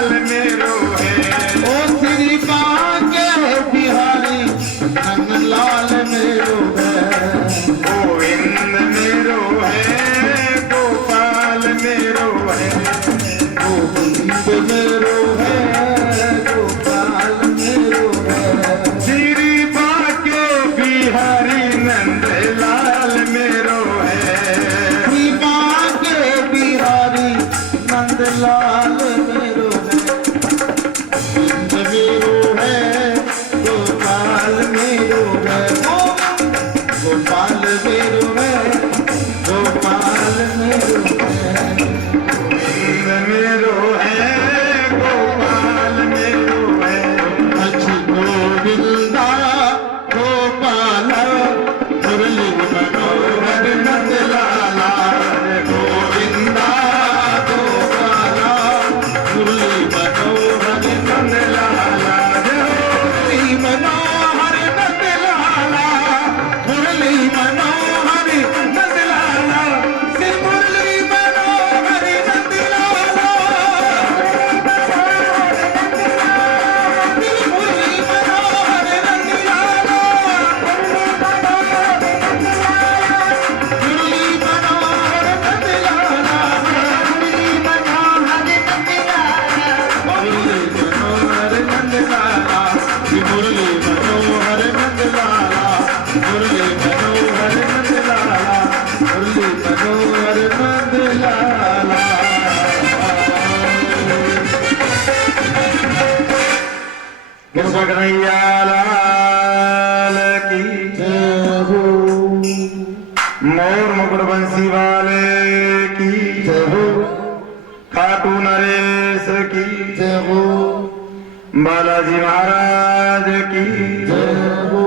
लाल मेरो है। ओ श्री बांके बिहारी नंद लाल मेरो है। गोविंद मेरो है, गोपाल मेरो है। गोविंद मेरो है, गोपाल मेरो है। श्री बांके बिहारी नंद लाल मेरो है। श्री बांके बिहारी नंद लाल मेरो है। गोविंद मेरो है, गोपाल मेरो है। गोपाल मेरो है, गोपाल मेरो है। गोविंद मेरो है, गोपाल मेरो है। अच्छी गोविंदा गोपाल मुरली मनोहर नंद लाला। गोविंदा गोपाल मुरली मनोहर नंद लाला। मुरली मनोहर नंद लाला, मुरली मनोहर नंद लाला। श्री मुरली मनोहर नंद लाला। मुरली मनोहर नंद लाला। मुरली मनोहर नंद लाला। मुरली मनोहर नंद लाला। मुरली मनोहर नंद लाला। मुरली मनोहर नंद लाला। मुरली मनोहर नंद लाला। मुरली मनोहर नंद लाला। कृष्ण कन्हैया लाल की। जय हो, मोर मुकुट बंसी वाले की। जय हो, खाटू नरेश की। जय हो, बालाजी महाराज की। जय हो।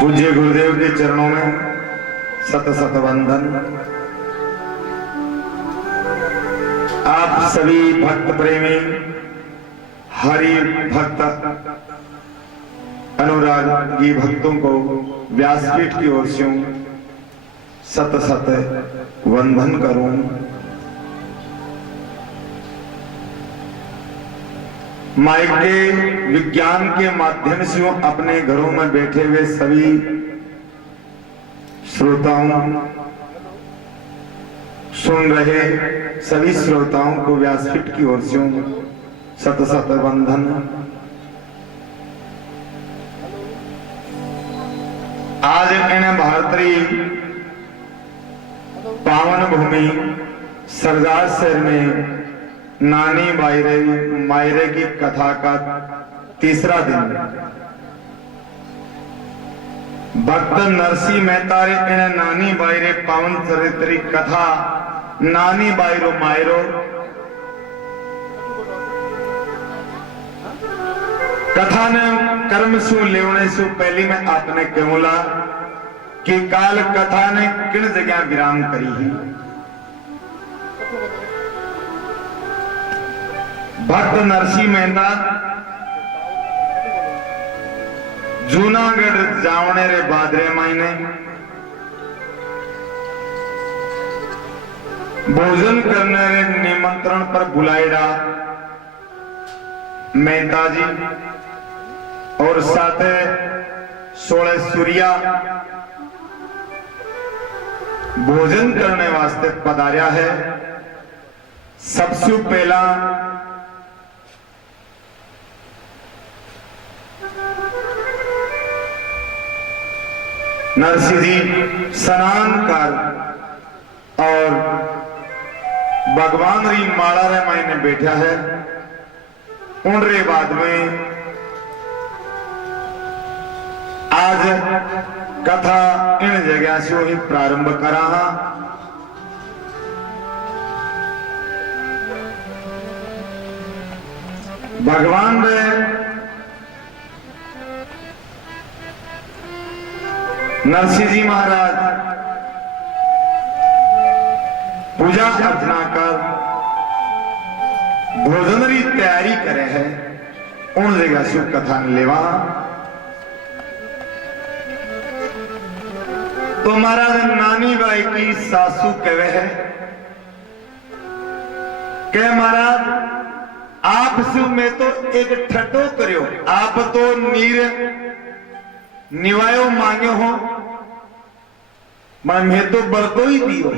पूज्य गुरुदेव के चरणों में सत सत वंदन। आप सभी भक्त प्रेमी हरि भक्त अनुरागी भक्तों को व्यासपीठ की ओर से सत सत वंदन करूं। माइक के विज्ञान के माध्यम से अपने घरों में बैठे हुए सभी श्रोताओं, सुन रहे सभी श्रोताओं को व्यासपीठ की ओर से सत सत वंदन। आज इन भारतीय पावन भूमि सरदार शहर में नानी मायरे की कथा का तीसरा दिन भक्त नरसिंह मेहता रे इन नानी बायरे पावन चरित्री कथा नानी बायरो मायरो कथा ने कर्म सु लेवने से पहली में आपने कहूला कि काल कथा ने किन जगह विराम करी ही। भक्त नरसिंह मेहता जूनागढ़ जावने रे बादरे महीने भोजन करने रे निमंत्रण पर बुलाएड़ा मेहता जी और साथे 16 सूर्या भोजन करने वास्ते पधार्या है। सबसे पहला नरसिंह जी स्नान कर और भगवान री माला रे मायने बैठा है। उन रे बाद में आज कथा इन जगह से ही प्रारंभ करा। भगवान रे नरसिंह जी महाराज पूजा अर्चना कर भोजन री तैयारी करे है। उन जगह शिव कथा लेवा तो महाराज नानी बाई की सासू कहे है के महाराज आप सु में तो एक ठट्टो करियो, आप तो नीर निवायो मांगो हो, मैं तो बरतो ही दियो।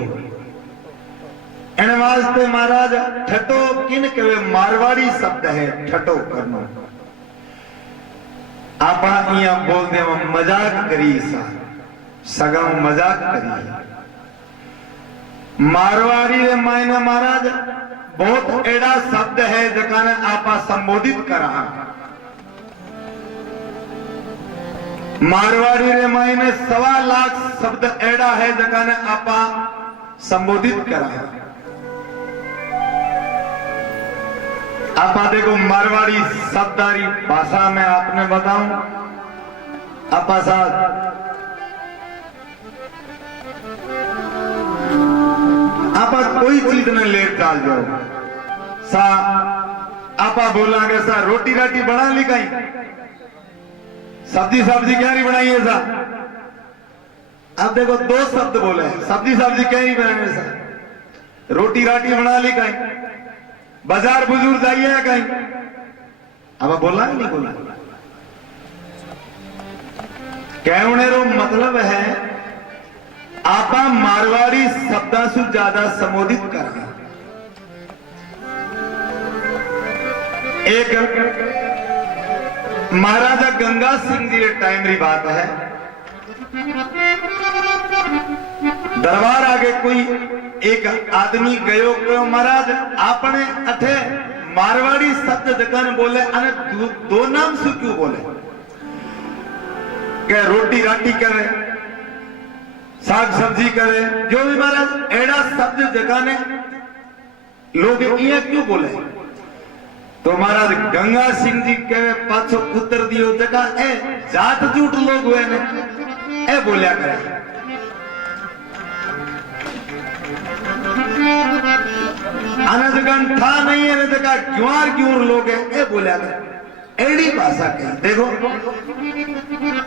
इन वास्ते महाराज ठट्टो किन कहे, मारवाड़ी शब्द है ठट्टो करना। आप यहाँ बोल दे मजाक करी सा सगा मजाक करी। मारवाड़ी रे मायने महाराज बहुत एड़ा शब्द है जकाने आपा संबोधित करा। मारवाड़ी रे मायने 1.25 लाख शब्द एड़ा है जकाने आपा संबोधित करा। आपा देखो मारवाड़ी शब्दारी भाषा में आपने बताऊं, आपा साथ आपा कोई चीज न ले डाल जाओ सा, आपा बोलांगे सा रोटी राटी बना ली कहीं, सब्जी सब्जी क्या नहीं बनाई है सा। आप देखो 2 शब्द बोले, सब्जी सब्जी क्या नहीं बनाए सा, रोटी राटी बना ली कहीं, बाजार बुजुर्ग जाइए कहीं, अब बोला नहीं बोला। कहने रो मतलब है आपा मारवाड़ी शब्दा से ज्यादा संबोधित करना। एक महाराजा गंगा सिंह जी के टाइम री बात है, दरबार आगे कोई एक आदमी गयो कहो महाराज आपने अठे मारवाड़ी शब्द दकन बोले अने 2 नाम से क्यों बोले, क्या रोटी राटी करे साग सब्जी करे जो भी महाराज एड़ा शब्द जगाने लोग ये क्यों बोले। तो महाराज गंगा सिंह जी कहे पाछो उत्तर दियो जगह ए जाट जूट लोग हुए ने ए बोलिया करे। अनजगन था नहीं है जगह क्यों लोग है ए बोलिया करे, एड़ी भाषा कही। देखो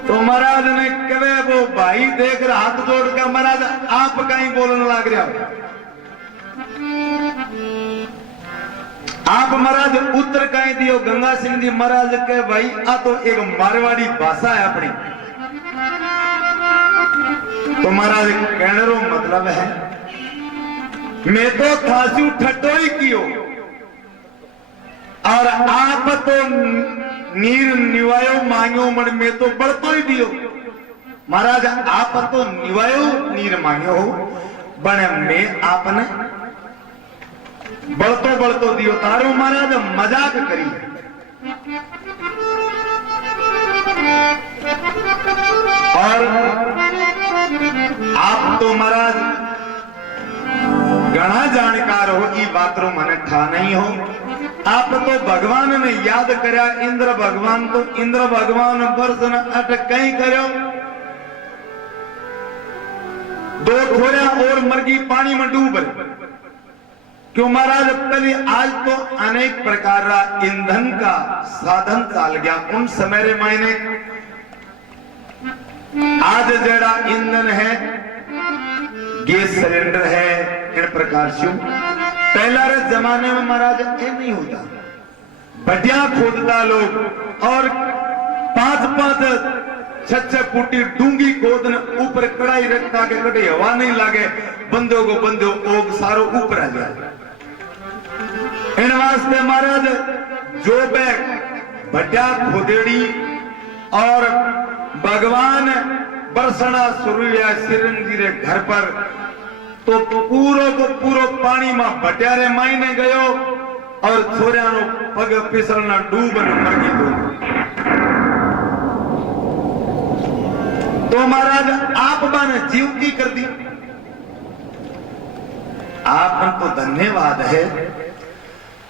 तो महाराज ने कहे वो भाई देख रहा हाथ जोड़ कर महाराज आप कहीं बोलने लग रहा हो। आप महाराज उत्तर कहीं दियो। गंगा सिंह जी महाराज के भाई आ तो एक मारवाड़ी भाषा है अपनी। तो महाराज कहने रो मतलब है मैं तो थासू ठट्टो ही कियो और आप तो नीर निवायो मांगो मन में तो बढ़तो ही दियो। महाराज आप तो निवायो नीर मांगो हो बने में आपने बढ़तो दियो। तारो महाराज मजाक करी। और आप तो महाराज घना जानकार हो ई बात रो मने ठा नहीं हो। आप तो भगवान ने याद करया इंद्र भगवान, तो इंद्र भगवान वर्षन अट कहीं करो 2 थोड़ा और मर्गी पानी में डूब। क्यों महाराज पहले आज तो अनेक प्रकार का ईंधन का साधन चाल गया। उन समय रे मायने आज जड़ा ईंधन है गैस सिलेंडर है इन प्रकार से। पहला रे जमाने में महाराज ये नहीं होता, बढ़िया खोदता लोग और 5-5 6 फुटी डूंगी खोदन ऊपर कड़ाई रखता के कटे हवा नहीं लागे, बंदों को बंदो ओग सारो ऊपर आ जाए। इन वास्ते महाराज जो बैग बढ़िया खोदेड़ी और भगवान बरसना शुरू या सिरंजी रे घर पर तो पूरो को पूरो पानी में भट्यारे मायने गयो और छोरिया नो पग फिसलना डूबन मरगी दो। तो महाराज आप बने जीव की कर दी। आप तो धन्यवाद है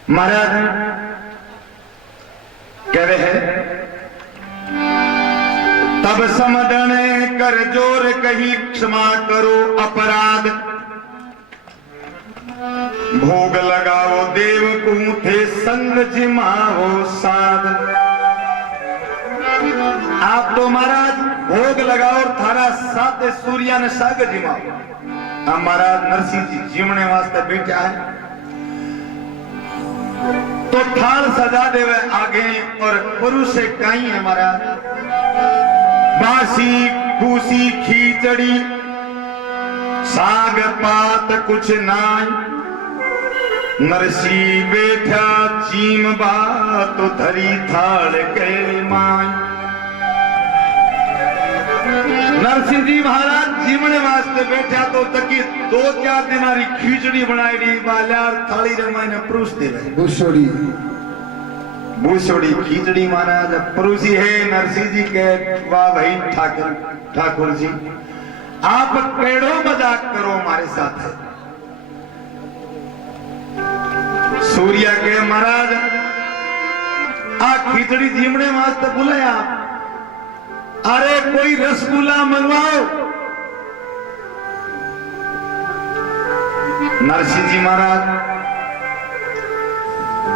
महाराज। कह रहे हैं तब समझने कर जोर कही क्षमा करो अपराध, भोग लगाओ देव कूठे संग जिमाओ साध। आप तो महाराज भोग लगाओ और थारा साते सूर्या ने साग जिमा हमारा नरसिंह जी जीवने वास्ते बैठा है तो थाल सजा देवे आगे और पुरुष से कहीं है हमारा बासी खूसी खीचड़ी साग पात कुछ नाई नरसी बैठा चीम बात तो धरी थाल के माई। नरसिंह जी महाराज जीवने वास्ते बैठा तो तकी 2-4 दिनारी खीचड़ी बनाई दी बाल्यार थाली रे मायने पुरुष देवे बुशोड़ी बूसोड़ी खीचड़ी महाराज परोसी है। नरसिंह जी के वाह भाई ठाकुर जी आप केड़ो मजाक करो हमारे साथ है। सूर्या के महाराज आ खीचड़ी जीवने वास्ते बुलाया अरे कोई रसगुल्ला मंगवाओ। नरसिंह जी महाराज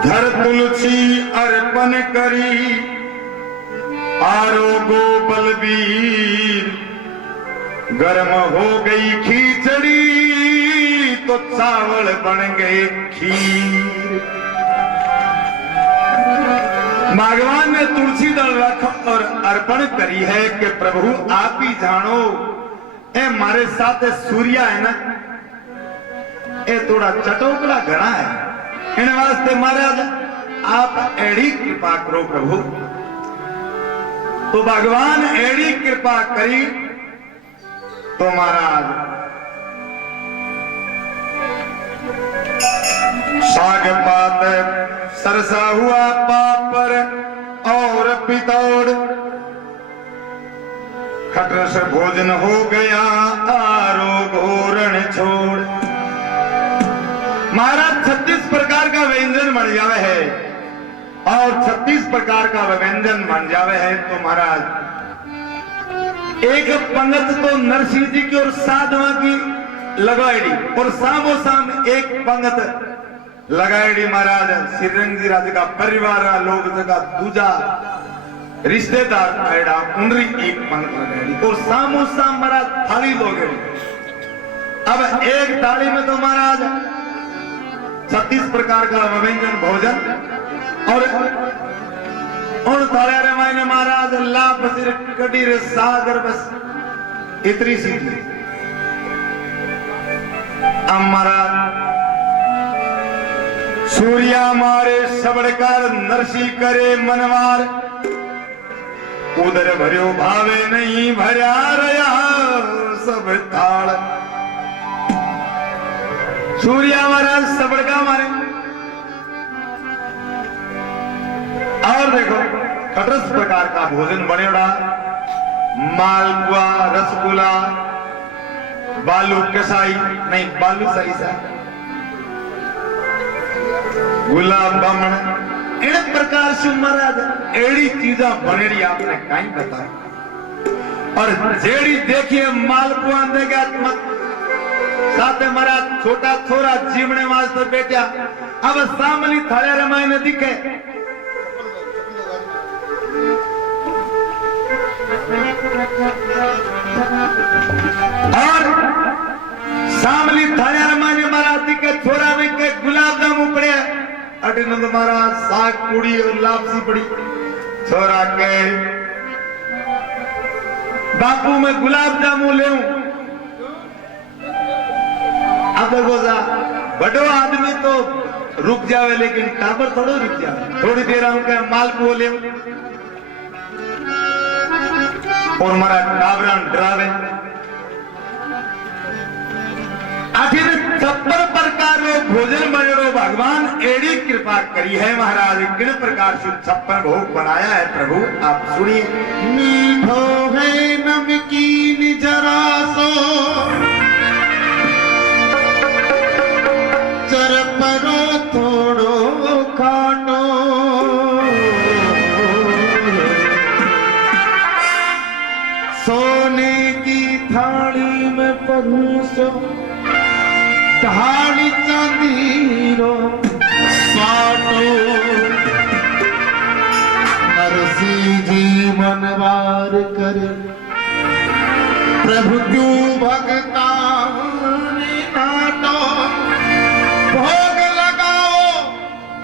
धर तुलसी अर्पण करी आरोगो बलबीर गर्म हो गई खीचड़ी तो चावल बन गए खीर। भगवान ने तुलसी दल रख और अर्पण करी है कि प्रभु आप ही जानो ए मारे साथ सूर्या है ना ए थोड़ा चटोकड़ा घना है इन वास्ते महाराज आप एड़ी कृपा करो प्रभु। तो भगवान एड़ी कृपा करी तो महाराज साग पात सरसा हुआ पापर और पितौड़ खटरस भोजन हो गया आरो घोरण छोड़। महाराज 36 प्रकार का व्यंजन बन जावे है और 36 प्रकार का व्यंजन बन जावे है तो महाराज एक पंगत तो नरसिंह जी की और साधवा की लगाएड़ी और सामो साम एक पंगत लगाएड़ी महाराज श्रीरंग जी राज का परिवार लोग जगह दूजा रिश्तेदार आएड़ा उनरी एक पंगत लगाएड़ी और सामो साम महाराज थाली लोग। अब एक थाली में तो महाराज 36 प्रकार का व्यंजन भोजन और उन थालिया रे मायने महाराज लाभ सिर कड़ी रे सागर बस इतनी सी थी। अब महाराज सूर्या मारे सबड़कर नरसी करे मनवार उधर भर्यो भावे नहीं भर्या रया सब थाल। सूर्या महाराज सबड़का मारे और देखो 38 प्रकार का भोजन बनेड़ा मालपुआ रसगुल्ला बालू कसाई नहीं बालू सही सा गुलाब बामण इन प्रकार से महाराज एड़ी चीजा बनेड़ी आपने कहीं बताया। और जेड़ी देखिए मालपुआ देगा साथ महाराज छोटा थोड़ा जीवने वास्ते बेटा अब सामली थाले रे मायने दिखे और सामली थाले रे मायने महाराज दिखे छोरा में के गुलाब जामुन पड़े अटिनंद महाराज साग पूड़ी और लापसी पड़ी छोरा के बापू में गुलाब जामुन ले अब देखो बड़ो आदमी तो रुक जावे लेकिन टाबर थोड़ो रुक जावे थोड़ी देर उनके मालपुओ ले और हमारा टाबरान डरावे आखिर 56 प्रकार रो भोजन बनेरो भगवान एड़ी कृपा करी है महाराज किन प्रकार से 56 भोग बनाया है प्रभु आप सुनिए। मीठो है नमकीन जरा सो चरपरो थोड़ो खानो सोने की थाली में परोसो थाली चांदी रो पाटो नरसिंह जी मनवार करे प्रभु क्यों भगता ने नाटो भोग लगाओ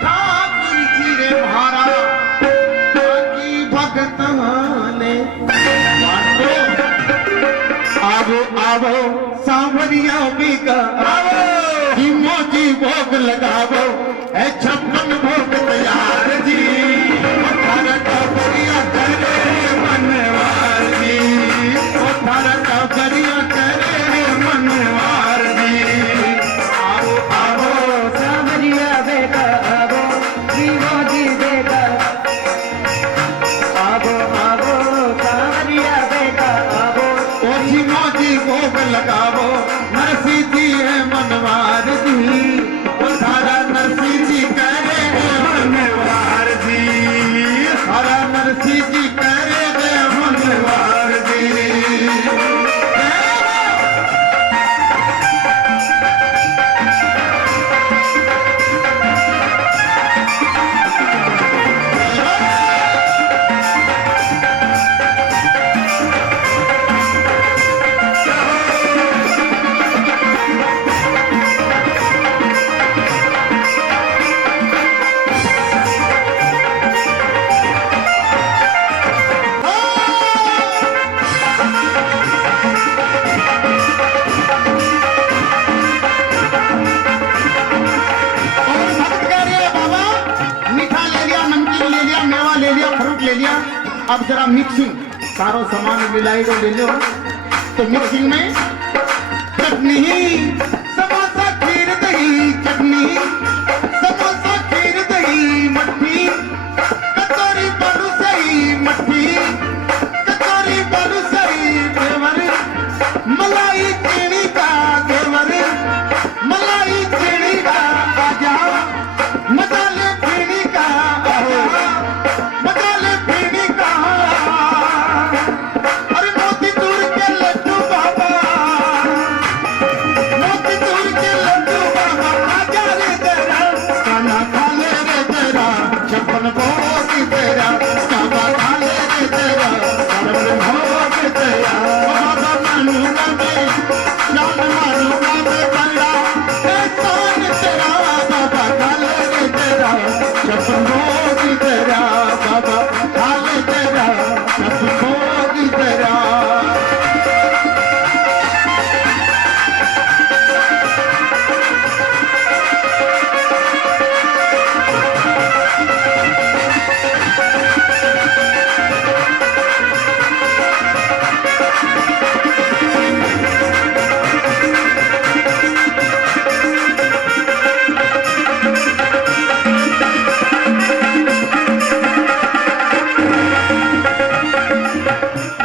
ठाकुर जी रे भारा बाकी भगता ने नाटो। आवो आवो सांवरिया भी का आवो जी मोजी भोग लगावो है 56 भोग तैयार जी थारा टपरिया करे मनवार जी थारा टपरिया करे मनवार जी। आओ आओ सांवरिया बेटा आवो मोजी बेटा आवो आवो सांवरिया बेटा आवो ओजी मोजी भोग लगावो नरसी जी है मनवार जी थारा नरसी जी करे मनवार जी थारा नरसी जी करे मनवार जी। अब जरा मिक्सिंग सारो सामान मिलाई को ले लो तो मिक्सिंग में चटनी समोसा खीर दही चटनी समोसा खीर दही मट्ठी कचौरी बालू सही मट्ठी कचौरी बालू सही घेवर मलाई चीनी का घेवर मलाई चीनी का आजा मसाले पीनी का आजा मसाले पीनी का अरे मोतीचूर के लड्डू बाबा मोतीचूर के लड्डू बाबा आजा रे तेरा खाना खा ले रे तेरा 56 भोग तेरा काबा खा ले रे तेरा 56 भोग तेरा बाबा मानूंगा मैं जान मानूंगा मैं बड़ा एहसान तेरा बाबा खा ले रे तेरा 56 भोग तेरा बाबा खा ले तेरा 56 भोग तेरा।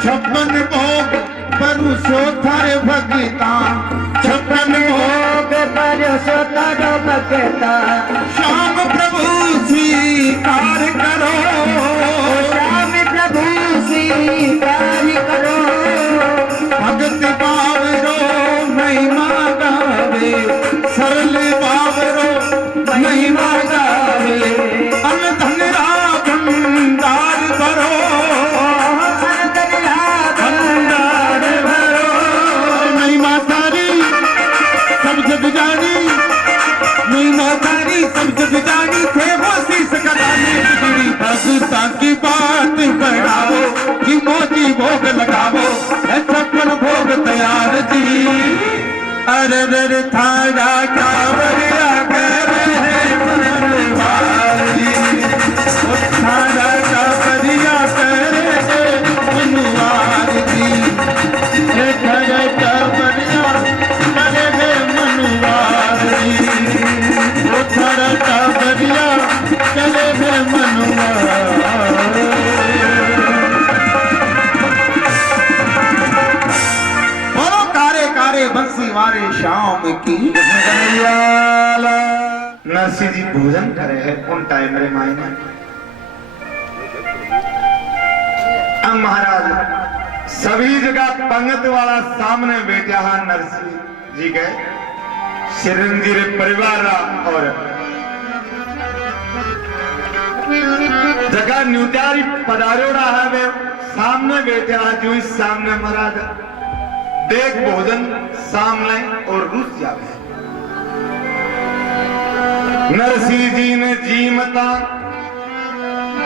छप्पन भोग परुषो थारे भगता 56 भोग परोसो तारो भगता श्याम प्रभु स्वीकार करो श्याम प्रभु स्वीकार करो भगत बावरो महिमा गावे सरल बावरो महिमा गावे अन धन भंडार भरो भंडार भरो महिमा तारी सब जग जानी महिमा तारी सब जग जानी थे वो शीस कदानी बिगड़ी भगता की बात बढ़ाओ कि मोती भोग लगाओ है 56 भोग तैयार जी अरे रे थारा कावरिया करे मनवारी ओ थारा कावरिया करे मनवारी हे थारा कावरिया करे मनवारी ओ थारा कावरिया करे मनवारी। बोलो कारे कारे बंसी वारे शाम की नरसिंह जी भोजन करे है उन टाइम रे मायने अब महाराज सभी जगह पंगत वाला सामने बैठा है नरसिंह जी के चिरंजीव परिवार और जगह न्यूतारी पधारोड़ा है वे सामने बैठे जो इस सामने महाराज देख भोजन सामने और रुस जावे। नरसिंह जी ने जीमता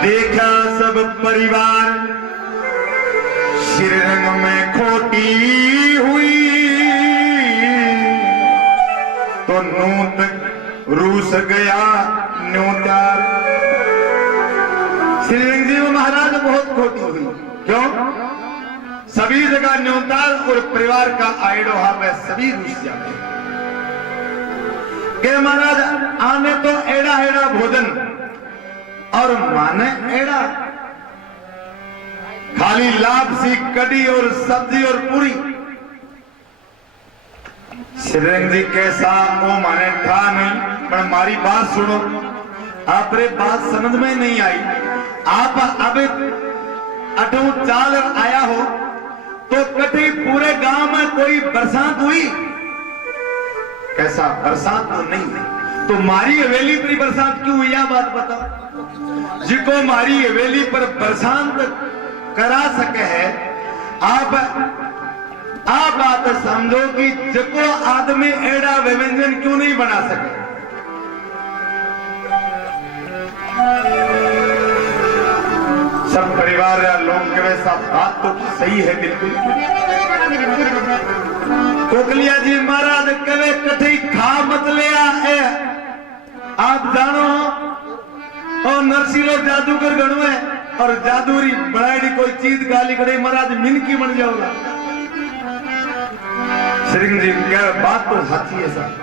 देखा सब परिवार, श्रीरंग में खोटी हुई तो नूत रूस गया न्योतार। श्रीरंग जी महाराज बहुत खोटी हुई, क्यों? सभी जगह न्योतार और परिवार का आइडो हावे सभी रूस जाते के महाराज आने तो एड़ा एड़ा भोजन और माने एड़ा खाली लापसी कड़ी और सब्जी और पूरी। श्रीरंग जी कैसा वो माने था नहीं, पर हमारी बात सुनो, आप रे बात समझ में नहीं आई। आप अब अटू चाल आया हो तो कभी पूरे गांव में कोई बरसात हुई? कैसा बरसात तो नहीं है, तो मारी हवेली पर बरसात क्यों हुई? बात बताओ। जिको मारी हवेली पर बरसात करा सके है, आप बात समझो कि जिको आदमी एड़ा व्यंजन क्यों नहीं बना सके? सब परिवार या लोग के वैसा बात तो सही है बिल्कुल। कोकलिया जी महाराज कवे कठी खा मत लिया है। आप जानो और नरसिलो जादूगर गणो है और जादूरी बनाई कोई चीज गाली करे महाराज मिनकी बन जाओगा। श्रीरंग जी क्या बात तो सच्ची है सर।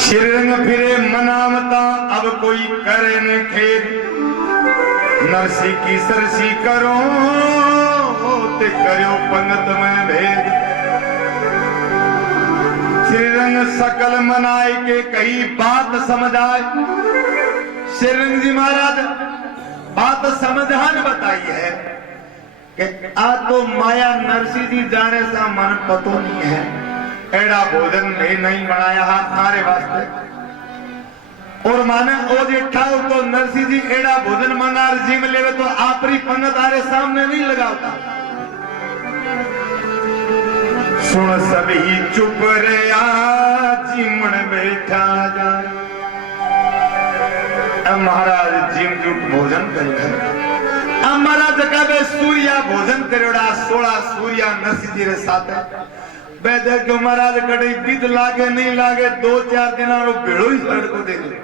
श्रीरंग फिरे मनामता अब कोई करे न खेद, नरसी की सरसी करो ते करो पंगत में भेद। श्रीरंग सकल मनाए के कई बात समझ आए। श्रीरंग जी महाराज बात समझान बताई है कि आ तो माया नरसिंह जी जाने सा मन पतो नहीं है, एड़ा भोजन में नहीं बनाया हमारे वास्ते। और माने ओ जे ठाव तो नरसिंह जी एड़ा भोजन मंगार जिम लेवे तो आपरी पंगत आरे सामने नहीं लगावता। सुन सभी चुप रे जिमण बैठा जाए। महाराज जिम जुट भोजन कर महाराज कहे सूर्या भोजन करोड़ा 16 सूर्या नरसिंह जी रे साथ बेदे को महाराज कड़ी बीत लागे नहीं लागे 2-4 दिन भेड़ो ही सड़को दे दे।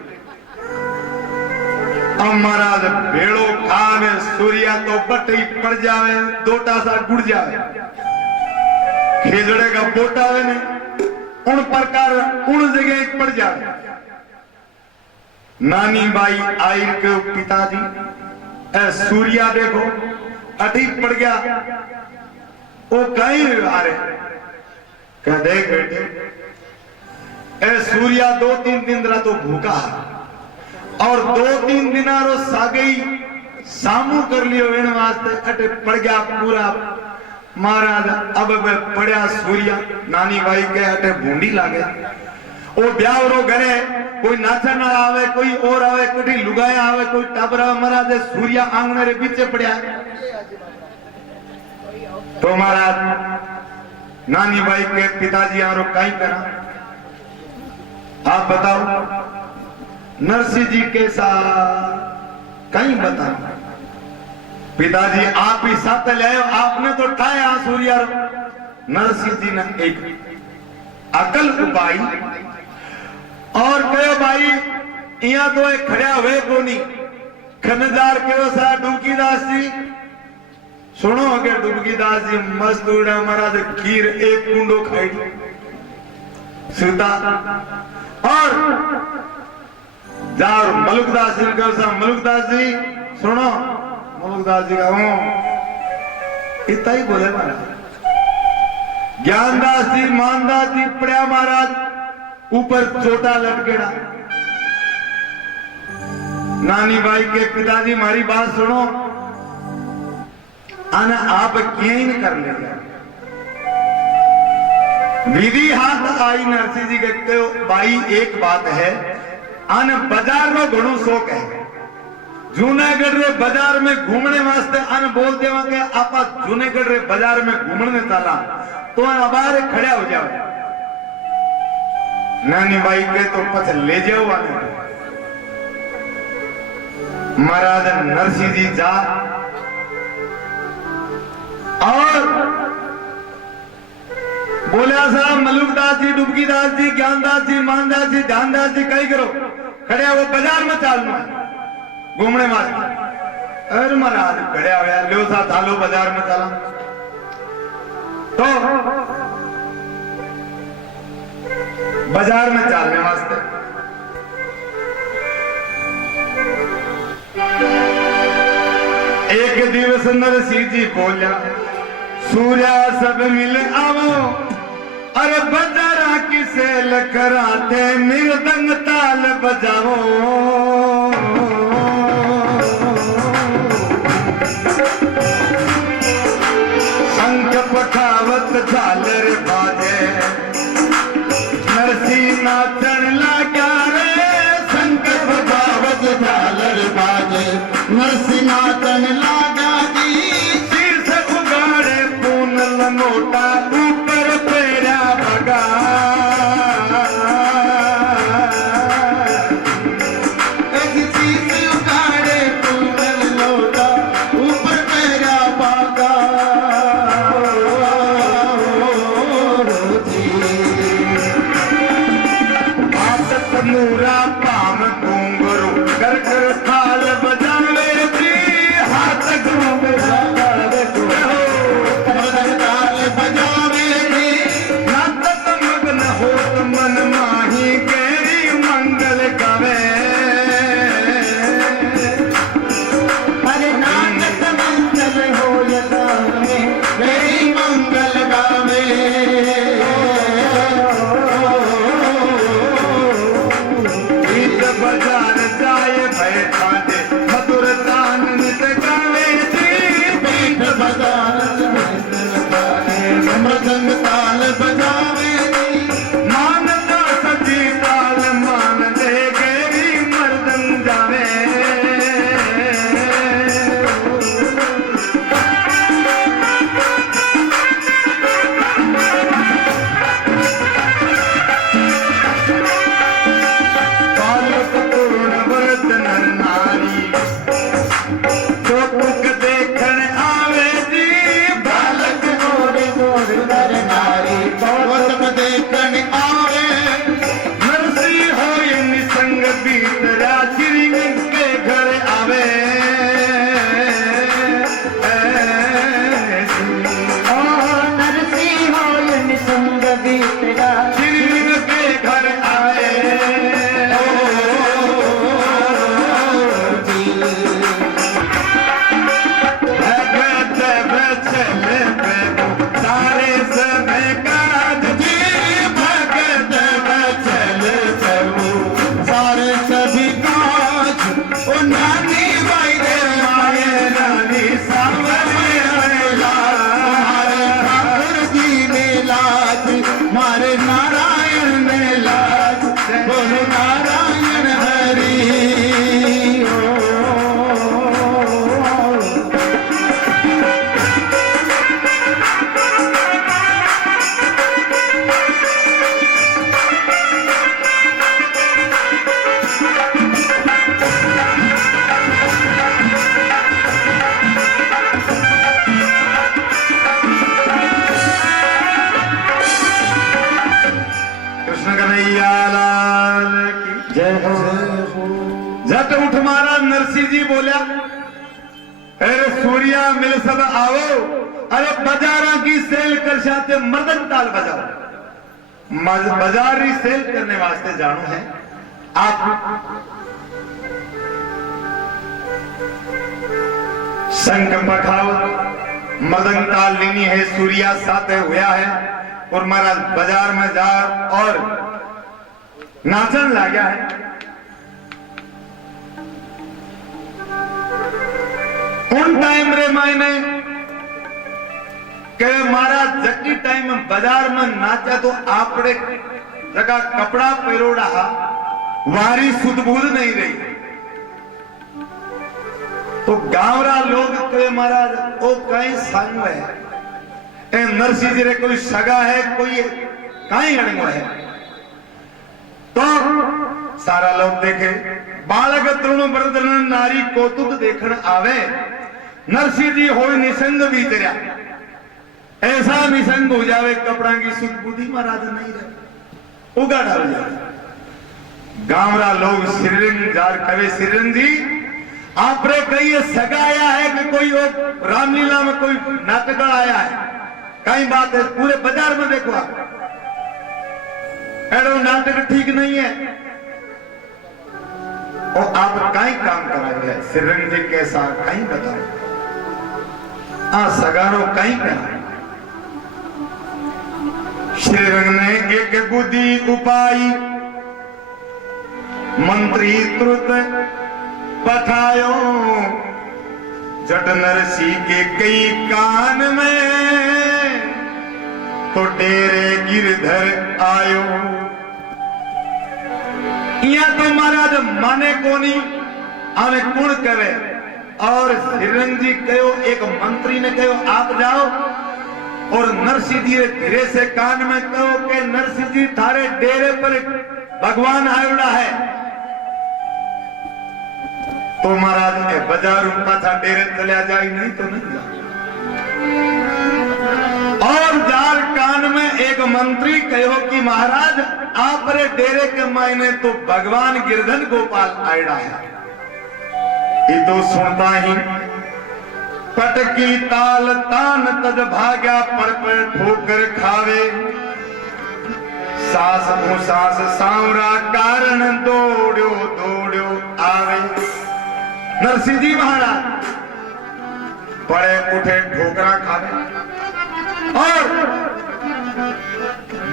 महाराज भेड़ो खावे सूर्या तो बटी पड़ जावे, दोटा सा गुड़ जावे, खेजड़े का बोटा वे ने उन प्रकार उन जगह पड़ जावे। नानी बाई आई के पिताजी ए सूर्या देखो अटी पड़ गया, वो कहीं आ रहे कह देख बेटे ए सूर्या 2-3 दिन रहा तो भूखा और 2-3 दिन रो सागई सामू कर लियो इन वास्ते अटे पड़ गया पूरा। महाराज अब वे पड़ा सूर्या नानी भाई के अटे भूंडी लागे। वो ब्याह रो घरे कोई नाचन आवे, कोई और आवे, कटी लुगाया आवे, कोई टाबरा महाराज सूर्या आंगने रे पीछे पड़ा। तो महाराज नानी भाई के पिताजी आरो कहीं करा, आप बताओ नरसिंह जी कैसा कहीं बताओ। पिताजी आप ही साथ ले आयो, आपने तो ठाया सूर्या। नरसिंह जी ने एक अकल उपाई और कहो भाई यहाँ तो एक खड़ा हुए कोनी खनदार कहो सा डुबकी दास जी सुनो अगर डुबकी दास जी मस्त उड़ा महाराज खीर एक कुंडो खाई सीता और जाओ मलुकदास जी कहो सा मलुकदास जी सुनो। मलुकदास जी का इतना ही बोले महाराज। ज्ञानदास जी मानदास जी पड़ा महाराज ऊपर चोटा लटकेड़ा। नानी भाई के पिताजी हमारी बात सुनो, आना आप क्यों कर ले विधि हाथ आई नरसिंह जी के भाई एक बात है आन बाजार में घणो शौक है जूनागढ़ रे बाजार में घूमने वास्ते अन बोल देवा के आप जूनागढ़ रे बाजार में घूमने चला तो अबार खड़ा हो जाओ नानी बाई के तो पछ ले जाओ आने महाराज नरसिंह जी जा और बोलिया साहब मलुकदास जी, डुबकीदास जी, ज्ञानदास जी, मानदास जी, ध्यानदास जी कई करो खड़े वो बाजार में चालना घूमने वास्ते। अरे महाराज खड़े हुआ लो सा थालो बाजार में चला तो बाजार में चलने वास्ते एक दिवस नरसिंह जी बोलिया सूर्या सब मिल आवो अरे बजारा की सेल कराते मृदंग ताल बजाओ शंख पखावत झालर बाजे नरसिंह नाचन लगा रे शंख बजावत झालर बाजे नरसिंह नाचन लागा जी शीर्ष उगाड़े पून लंगोटा ऊपर पेरा भगा एक चीज उगाड़े पूनल लोटा ऊपर मेरा बागा हाथ तनूरा पाम घूंघरू कर कर थाल बजावे जी हाथ घूंघरा ताल बजावे रे नाचत मग्न होत मन माही केरी मंगल गावे अरे नाचत मंगल हो गावे मेरी मंगल गावे गीत बाजार जाए बैठा दे मधुर तान नित गावे जी पीठ बजान मृदंग ताल बजावे रे मानता सजी ताल मान दे गेरी मर्दन जावे बालक पूर्ण व्रत नर नारी चौटुक देखण आवे जी बालक गोरे गोरे नर नारी गौतम देखन आवे नरसिंह हो निसंग बीतरा श्री के घर आवे नरसिंह निसंग बीतरा श्री के घर आवे भगत बचल प्रभु सारे समय काज जी भगत बचल प्रभु सारे सभी काज ओ नानी बाई रे माये रानी मारे ठाकुर जी ने लाज मारे नारायण ने लाज बोलो नारायण हरि कृष्ण कन्हैया लाल की जय हो झट उठ मारा नरसिंह जी बोलिया अरे सूर्या मिल सब आओ अरे बाजारा की सेल कर जाते मर्दन ताल बजाओ बाजार ही सेल करने वास्ते जानो है आप शंख पखाओ मदन ताल लेनी है सूर्या साथ हुआ है और महाराज बाजार में जा और नाचन लगा है उन टाइम रे मायने के महाराज जकी टाइम में बाजार में नाचा तो आपड़े जगह कपड़ा पहरोड़ा वारी सुध बुध नहीं रही तो गावरा लोग कहे महाराज ओ कहीं संग है ए नरसिंह जी रे कोई सगा है कोई कहीं अड़ंगो है। तो सारा लोग देखे बालक तरुण वृद्ध नारी कौतुक देखण आवे। नरसिंह जी हो निसंग भी तेरा ऐसा निसंग हो जावे कपड़ा की सुध बुद्धि महाराज नहीं रहे उगा डाल जाए। गावरा लोग श्रीरंग जार कवे श्रीरंग जी आप रे कहीं सगा आया है कि कोई रामलीला में कोई नाटक आया है कई बात है पूरे बाजार में देखो आप एडो नाटक ठीक नहीं है और आप कहीं काम कराए है श्रीरंग जी कैसा कहीं बताओ आ सगारो कहीं करा। श्रीरंग ने एक बुद्धि उपाई मंत्री तुरत पठायो जट नरसी के कई कान में तो डेरे गिरधर आयो। या तो महाराज माने कोनी आने कुण करे और श्रीरंग जी कहो एक मंत्री ने कहो आप जाओ और नरसिंह जी धीरे से कान में कहो कि नरसिंह जी थारे डेरे पर भगवान आयोड़ा है। तो महाराज ने बाजार पाछा डेरे चलिया जाए नहीं तो नहीं जा। और जार कान में एक मंत्री कहो कि महाराज आप रे डेरे के मायने तो भगवान गिरधर गोपाल आयड़ा है। ये तो सुनता ही पटकी ताल तान तज भाग्या पर ठोकर खावे सास सास सांवरा कारण दौड़ो दौड़ो आवे। नरसिंह जी महाराज पड़े उठे ठोकरा खावे और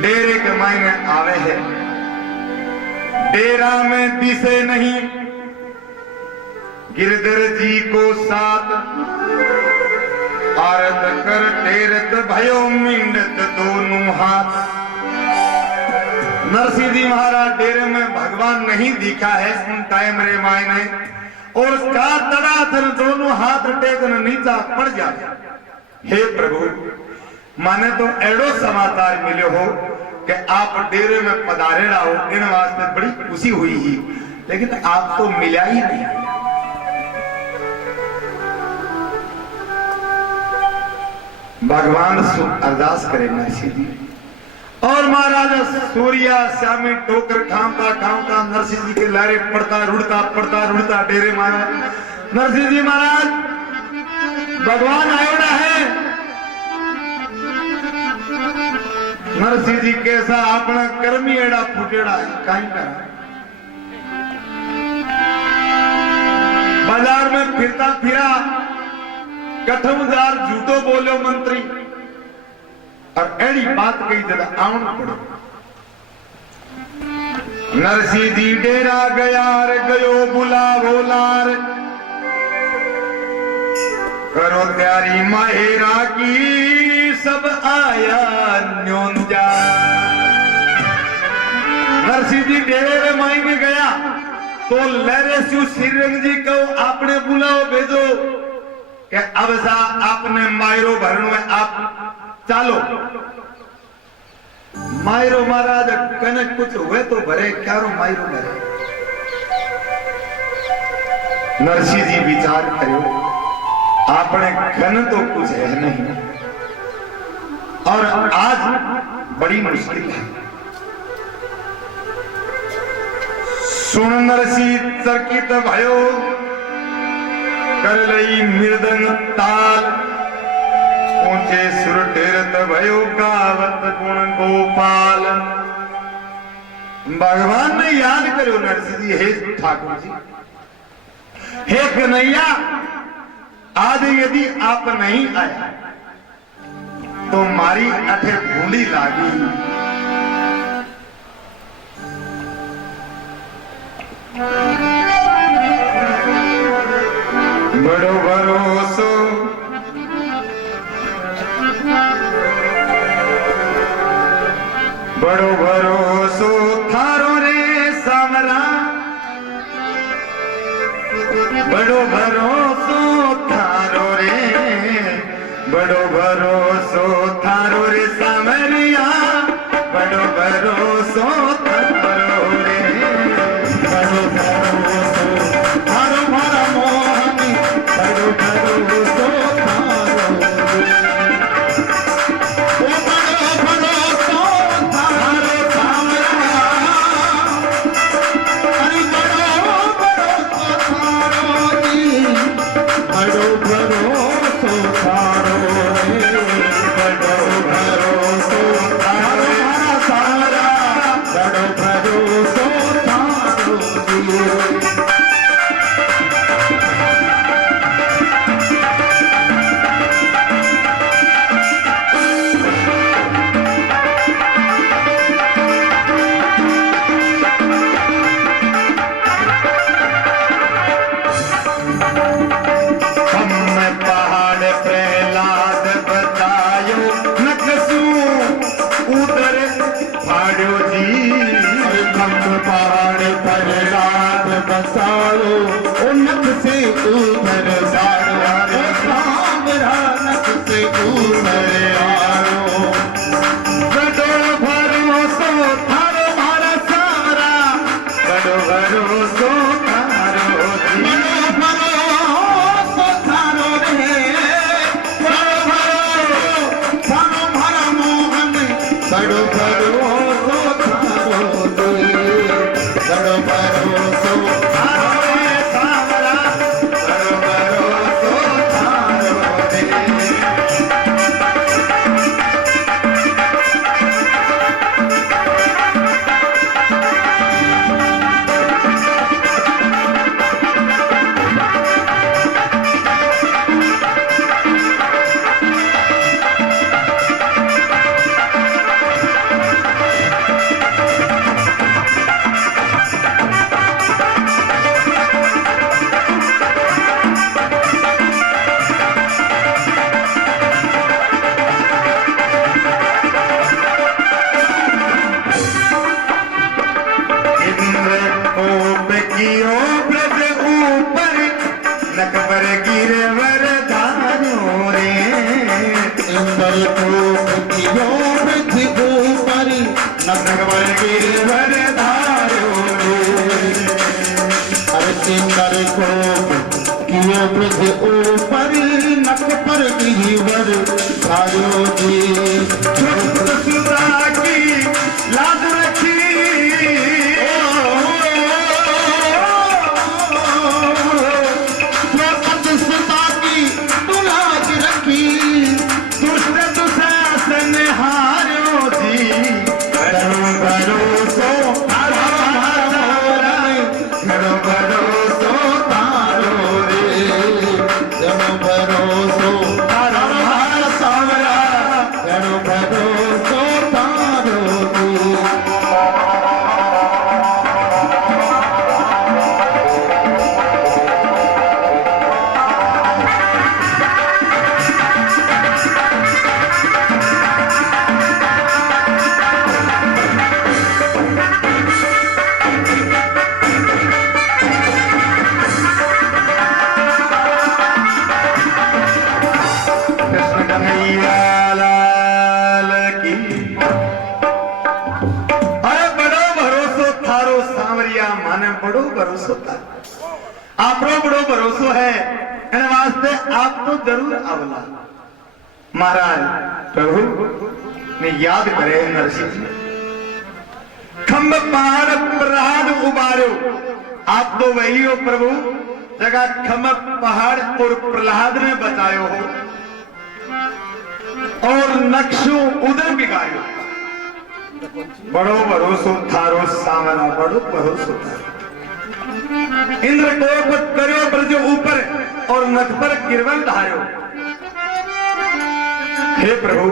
डेरे के मायने आवे है। डेरा में दिसे नहीं गिरधर जी को साथ आरत कर टेरत भयो मिंडत दोनों हाथ। नरसिंह जी महाराज डेरे में भगवान नहीं दिखा है उन टाइम रे मायने और का तड़ाथन दोनों हाथ टेकन नीचा पड़ जाए। हे प्रभु माने तो एडो समाचार मिले हो कि आप डेरे में पधारे रहो इन वास्ते बड़ी खुशी हुई ही लेकिन आप तो मिला ही नहीं। भगवान अरदास करे नरसिंह जी और महाराज सूर्या श्यामी ठोकर खामता नरसिंह जी के लारे पड़ता रुड़ता डेरे महाराज नरसिंह जी महाराज भगवान आयोड़ा है। नरसिंह जी कैसा अपना कर्मी एड़ा फूटेड़ा है कहीं करा। बाजार में फिरता फिरा कठमदार झूठो बोलो मंत्री और एड़ी बात कही जरा आउन पड़ो। नरसिंह जी डेरा गयार गयो बुलावो लार करो प्यारी माहेरा की सब आया न्योंजा। नरसिंह जी डेरे माई में गया तो लहरे सु श्रीरंग जी को आपने बुलाओ भेजो कि अब सा आपने मायरो भरनो है आप चालो। मायरो महाराज कनक कुछ हुए तो भरे क्यारो मायरो भरे। नरसिंह जी विचार करो आपने घन तो कुछ है नहीं और आज बड़ी मुश्किल है। सुन नरसिंह चकित भयो कर लई मृदंग ताल ऊंचे सुर टेरत भयो गावत गुण गोपाल। भगवान ने याद करो नरसिंह जी हे ठाकुर जी हे कन्हैया आज यदि आप नहीं आया तो मारी अठे भूली लागी। बड़ो भरोसो बड़ो भरोसो थारो रे सामरा बड़ो भरोसो बड़ो भरोसो थारो रे सामरिया, बड़ो भरोसो थारो रे, बड़ो भरोसो थारो मारा मोहनी, बड़ो भरोसो थारो ओ बड़ो भरोसो थारो सामरिया, अरे बड़ो भरोसो थारो जी, बड़ो भरोसो थारो रे, बड़ो भरोसो थारो मारा सारा, बड़ो भरोसो थारो जी। हम पहाड़ प्रहलाद बतायो नकसू उधर फाड़ो जी, हम पहाड़ पर लाद बसाओ उनक से उधर सारो, सामरा नक से उधर आरो, बड़ो भरोसो थारो मारा सारा, बड़ो भरोसो थारो जी, बड़ो भरोसो थारो रे, बड़ो भरोसो थारो मारा मोहन, बड़ो भरोसो थारो रे, बड़ो भरोसो थारो रे सावरा, बड़ो भरोसो थारो रे। इंद्र कोप कियो ब्रज ऊपर, नकबर गिरवर धारो रे, इंद्र कोप कियो वृद्धि ऊपर, नकबर गिरवर धारो रे, अरे इंद्र कोप कियो वृद्धि ऊपर, नक पर गिरिवर धारो जी, दुष्ट सुधा की लाज रखी, सुता की तुलाज रखी, दुष्ट दुशासन हारो जी, बड़ो भरोसो थारो मारा, बड़ो भरोसो थारो रे, जनो भरोसो थारो मारा सावरा, जनो भरोसो तारो जी। कृष्ण कन्हैया लाल की। अरे बड़ो भरोसो थारो सांवरिया, माने बड़ो भरोसो थारो, आपरो बड़ो भरोसो है, इन वास्ते आप तो जरूर आवला। महाराज प्रभु ने याद करे नरसिंह जी, खम्ब पहाड़ प्रहलाद उबारो, आप तो वही हो प्रभु जगह खम्ब पहाड़ और प्रहलाद ने बतायो हो, और नक्शो उधर बिगाड़ो, बड़ो भरोसो थारो सावरा, बड़ो भरोसो थारो। इंद्र कोप करो ब्रज ऊपर, और नख पर गिरवन धारो। हे प्रभु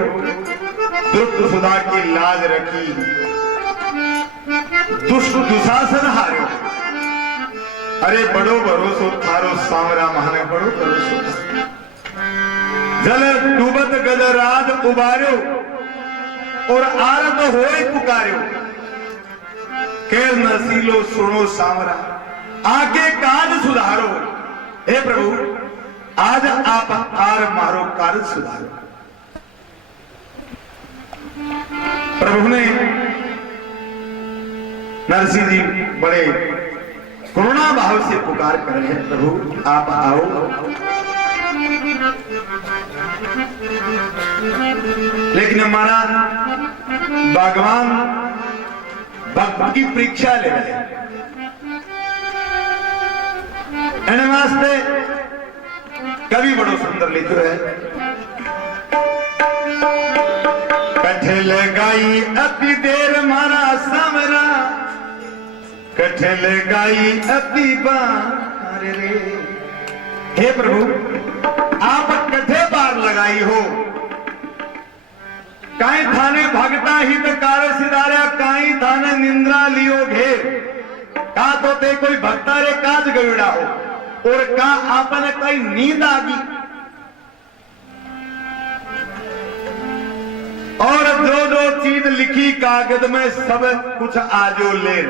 दुष्ट सुधा की लाज रखी, दुष्ट दुशासन हारो, अरे बड़ो भरोसो थारो सांवरा, महाने बड़ो भरोसो थारो। जल डूबत गजराज उबारो, और आरत होए पुकारो, के नसीलो सुनो सांवरा, आगे काज सुधारो। हे प्रभु आज आप आर मारो कार्य सुधारो। प्रभु ने नरसिंह जी बड़े करुणा भाव से पुकार कर रहे हैं, प्रभु आप आओ। लेकिन हमारा भगवान भक्त की परीक्षा ले रहे हैं। वास्ते कवि बड़ो सुंदर लिखो है, कठे लगाई अति देर मारा समरा, कठे लगाई अति बार रे। हे प्रभु आप कठे बार लगाई हो, काई थाने भगता हित कार्य सिधारा, काई थाने निंद्रा लियो घेर। का तो ते कोई भक्ता रे काज गविड़ा हो, और का आपने कई नींद आ गई। और जो जो चीज लिखी कागज में सब कुछ आजो ले,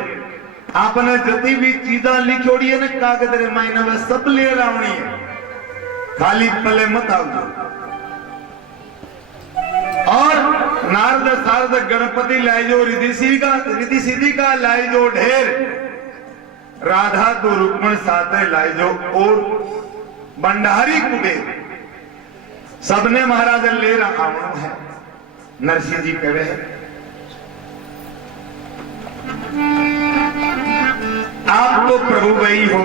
आपने जितनी भी चीजा लिखोड़ी है ना कागज रे मायने में सब ले लावनी है, खाली पले मत आओ। और नारद सारद गणपति लाई जो रिद्धि सिद्धि का लाई जो ढेर, राधा तो रुक्मण साथे लाई जो और भंडारी कुबेर, सबने महाराज ले रहा है। नरसिंह जी कहे आप तो प्रभु वही हो,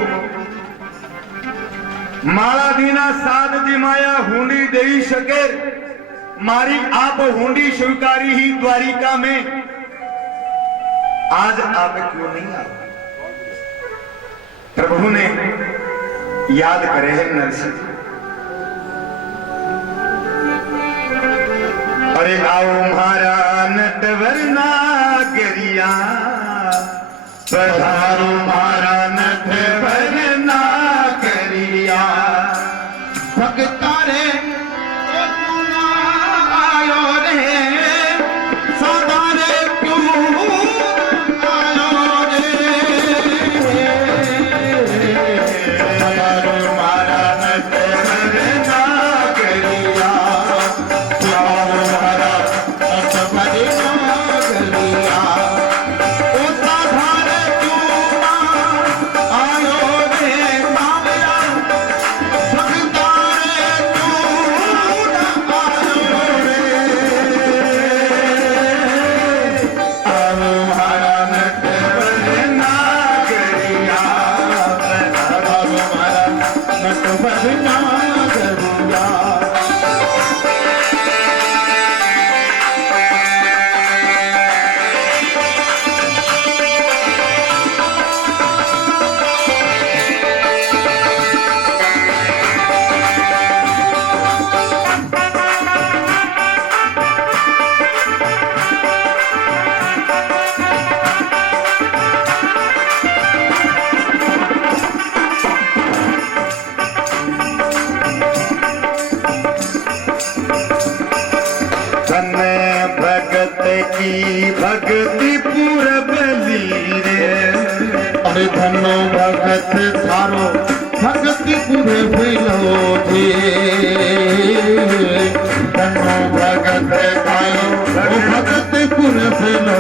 माला दीना साध जी माया हुंडी दे सके, मारी आप हुंडी स्वीकारी ही द्वारिका में, आज आप क्यों नहीं आए? प्रभु ने याद करे हैं नरसिंह जी, अरे आओ म्हारा नटवर नागरिया, पधारो म्हारा नटवर नागरिया। भगता रे आयो रे, सदा रे क्यों आयो रे, पधारो म्हारा नटवर नागरिया, पधारो म्हारा नटवर नागरिया। ओ सदा रे क्यों आयो रे मामला, भगता रे क्यों आयो रे, आओ म्हारा नटवर नागरिया, पधारो म्हारा नटवर नागरिया। धन भगत की भक्ति पूरब लीरे, अरे धनो भगत थारो भक्ति पूरे भइलो थे, धनो भगत थारो भक्ति पूरे भइलो